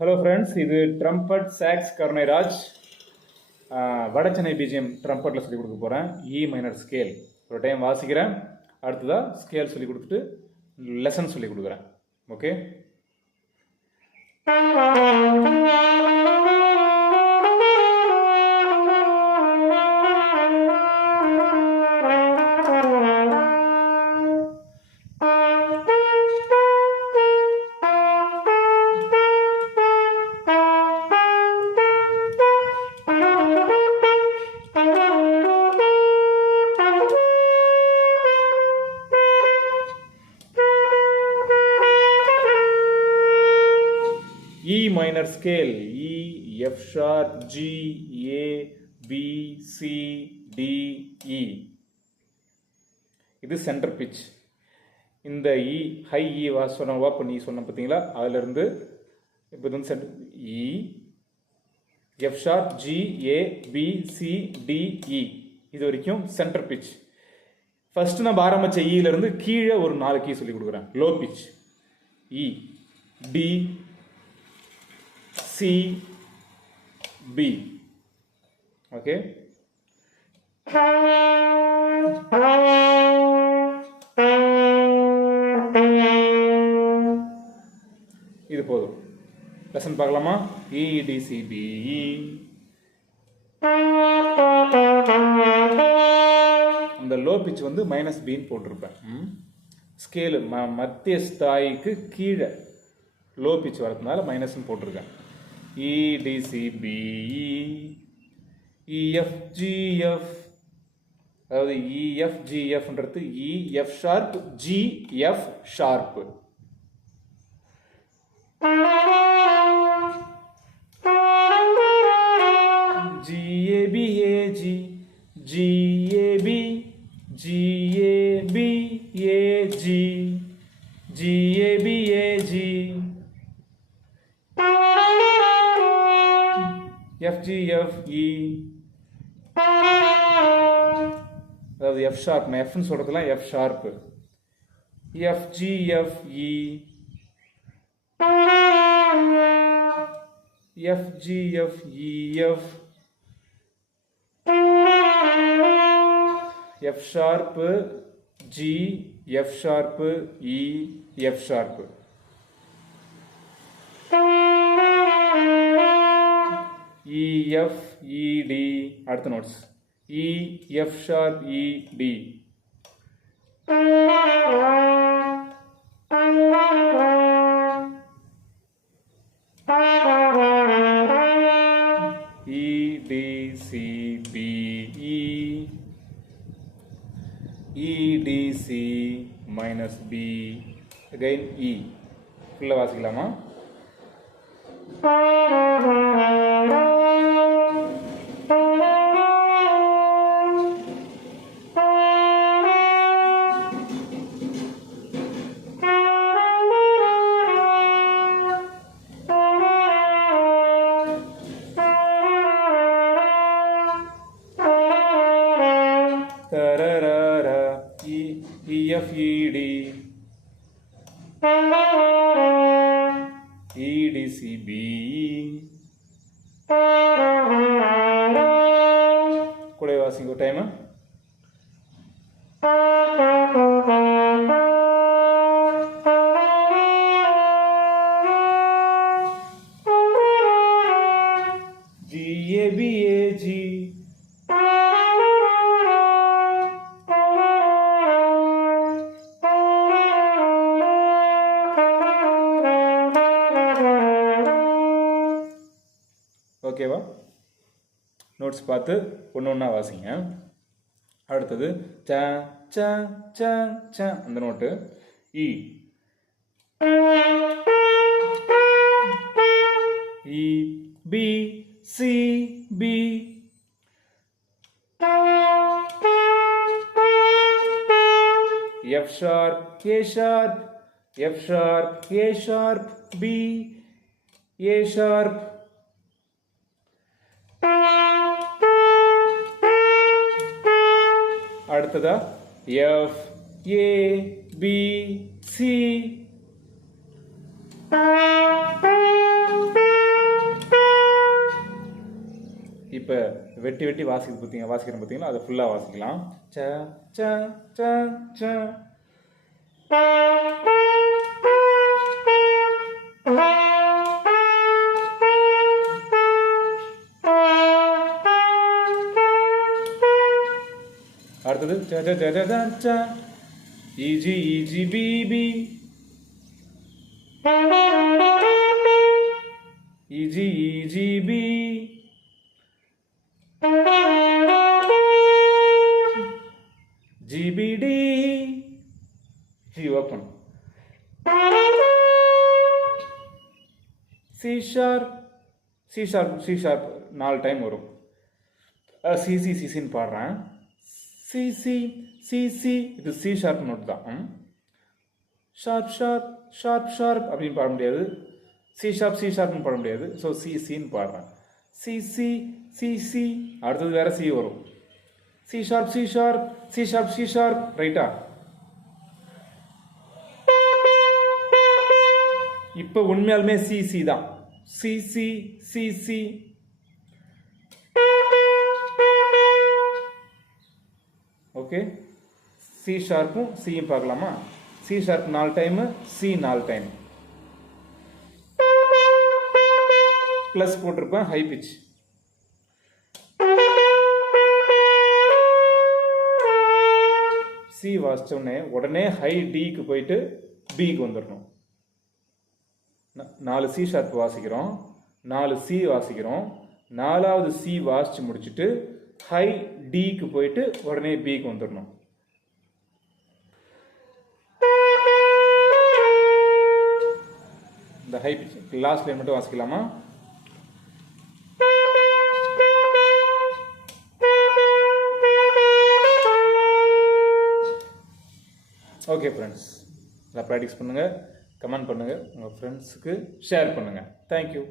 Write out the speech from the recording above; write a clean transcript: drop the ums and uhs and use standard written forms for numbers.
Hello friends, இது trumpet socks Karunairaj. Vada Chennai BGM ட்ரம்பட்டில் சொல்லி கொடுக்க போகிறேன். இ மைனர் ஸ்கேல் ஒரு டைம் வாசிக்கிறேன். அடுத்ததாக ஸ்கேல் சொல்லி கொடுத்துட்டு லெசன் சொல்லி கொடுக்குறேன். Okay. E minor scale, E, F sharp, G, A, B, C, D, E. இது சென்டர் பிச். இந்த E ஹை E சொன்ன பண்ணி சொன்ன பார்த்தீங்களா, அதுல இருந்து இப்போ வந்து centre E, F sharp, G, A, B, C, D, E இது வரைக்கும் சென்டர் பிச். ஃபர்ஸ்ட் நம்ம ஆரம்பிச்ச ஈல இருந்து கீழே ஒரு 4 கீ சொல்லி கொடுக்குறேன். Low pitch E, D, C, B. Okay. இது போதும். லெசன் பார்க்கலாமா? E, D, C, B, E. அந்த லோ பிச் வந்து மைனஸ் பின்னு போட்டிருப்பேன். ஸ்கேலு மத்திய ஸ்தாய்க்கு கீழே லோ பிச் வரதுனால மைனஸ்ன்னு போட்டிருக்கேன். E, D, C, B, E, F, G, F. அதாவது E, F, G, F ன்றது E, F sharp, G, F sharp. G, A, B, A, G, G, A, B, G, A, B, A, G, G, A, B, A, G. F, G, F, E. அதாவது F sharp, நான் F ன்னு சொல்றதுலாம் F sharp. F, G, F, E. F, G, F, E, F. F sharp, G, F sharp, E, F sharp. E, F, E, D. அடுத்த notes. E, F sharp, E, D. E, D, C, B, E. E, D, C, minus B. Again E. ஃபுல்லாக வாசிக்கலாமா? E, F, E, D. E, D, C, B. கூட வாசிங்க time. G, A, B, A, G. ஓகேவா? Notes பார்த்து ஒன்று ஒன்றா வாசிங்க. அடுத்தது ச ச ச ச அந்த note E. E, B, C, B. F sharp, A sharp, F sharp, A sharp, B, A sharp. அடுத்ததா F, A, B, C. இப்போ வெட்டி வெட்டி வாசிக்கிறோம் பார்த்தீங்களா, அதை ஃபுல்லாக வாசிக்கலாம். ச ச ச ச. அடுத்தது ச ச ச ச ச. E G E G B B. E G E G B. G B D. G open. C sharp. C sharp 4 time வரும். சிசி சிசின்னு பாடுறேன். சிசி சிசி, இது சி ஷார்ப் நோட் தான். ஷார்ப் ஷார்ப் ஷார்ப் ஷார்ப் அப்படின்னு பாட முடியாது. சி ஷார்ப்னு பாட முடியாது. ஸோ சின்னு பாடுறேன். C C CC. அடுத்தது வேற சி வரும். சி ஷார்ப் ரைட்டா. இப்போ உண்மையாலுமே சி தான். சி. ஓகே, சி ஷார்ப்பும் சியும் பார்க்கலாமா? C sharp 4 time, C 4 time. Plus போட்டிருப்பேன், ஹை பிச். சி வாசிச்சோடனே உடனே ஹை டிக்கு போயிட்டு பிக்கு வந்துடணும். 4 சி ஷார்ப் வாசிக்கிறோம், 4 சி வாசிக்கிறோம், 4வது சி வாசிச்சு முடிச்சுட்டு ஹை டிக்கு போயிட்டு உடனே பிக்கு வந்துடணும். இந்த ஹை பிச் லாஸ்ட் லைன் மட்டும் வாசிக்கலாமா? ஓகே ஃப்ரெண்ட்ஸ், இதை ப்ராக்டிஸ் பண்ணுங்கள், கமெண்ட் பண்ணுங்கள், உங்கள் ஃப்ரெண்ட்ஸுக்கு ஷேர் பண்ணுங்கள். தேங்க்யூ.